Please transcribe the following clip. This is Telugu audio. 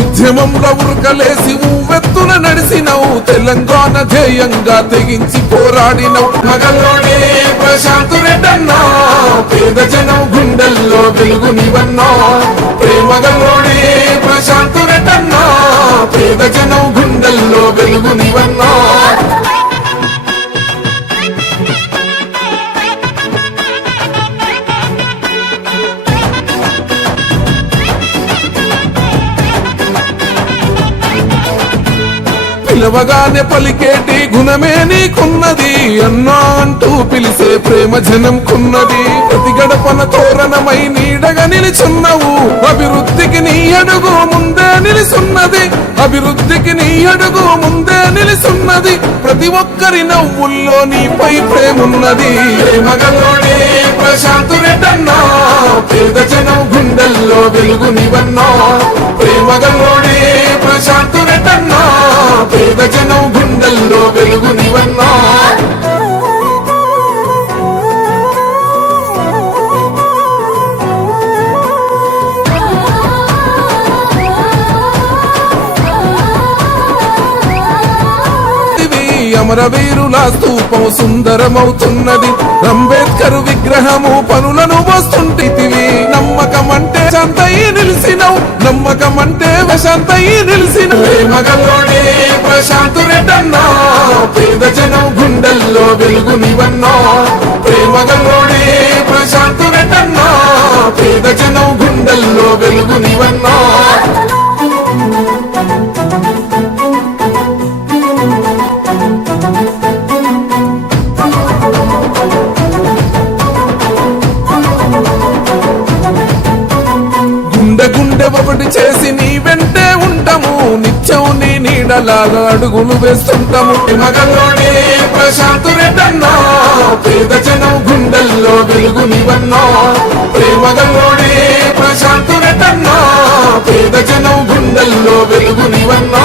ఉద్యమంలో ఉరకలేసి ఊవెత్తున నడిసినవు, తెలంగాణ ధ్యేయంగా తెగించి పోరాడినవు. మగల్లోనే ప్రశాంత్ రెడ్డన్నా, పేద జనం గుండెల్లో వెలుగునివన్నా. ప్రేమగల్లోనే ప్రశాంత్ రెడ్డన్నా, పేద జనం గుండెల్లో వెలుగునివన్నా. పిలవగానే పలికేటి గుణమే నీకున్నది, అన్నా అంటూ పిలిసే ప్రేమ జనం కున్నది. ప్రతి గడపన తోరణమై నీడగా నిలిచున్నవు, అభివృద్ధికి నీ అడుగు ముందే నిలిసున్నది. అభివృద్ధికి నీ అడుగు ముందే నిలిసున్నది. ప్రతి ఒక్కరి నవ్వుల్లో నీపై ప్రేమున్నది. మగల్లోనే ప్రశాంత్ రెడ్డన్నా, పేద జనం గుండెల్లో వెలుగునివన్నా. ప్రేమగల్లోనే ప్రశాంత్ రెడ్డన్నా, పేద జనం గుండెల్లో వెలుగునివన్నా. అమరవీరుల స్తూపం సుందరమవుతున్నది, అంబేద్కర్ విగ్రహము పనులను వస్తుంటివి. నమ్మకమంటే శాంతయి నిలిసినవు, నమ్మకమంటే శాంతయి నిలిసినవు. మగల్లోనే ప్రశాంత్ రెడ్డన్నా, పేద జనం గుండెల్లో వెలుగునివన్నా. ప్రేమగల్లోనే ప్రశాంత్ రెడ్డన్నా, పేద జనం గుండెల్లో వెలుగునివన్నా. గుండె ఒకటి చేసి నీ వెంటే ఉంటాము, నిత్యం నీ నీడలాగా అడుగులు వేస్తుంటాము. మగల్లోనే ప్రశాంత్ రెడ్డన్నా, పేద జనం గుండెల్లో వెలుగునివన్నా. ప్రేమగల్లోనే ప్రశాంత్ రెడ్డన్నా, పేద జనం గుండెల్లో వెలుగునివన్నా.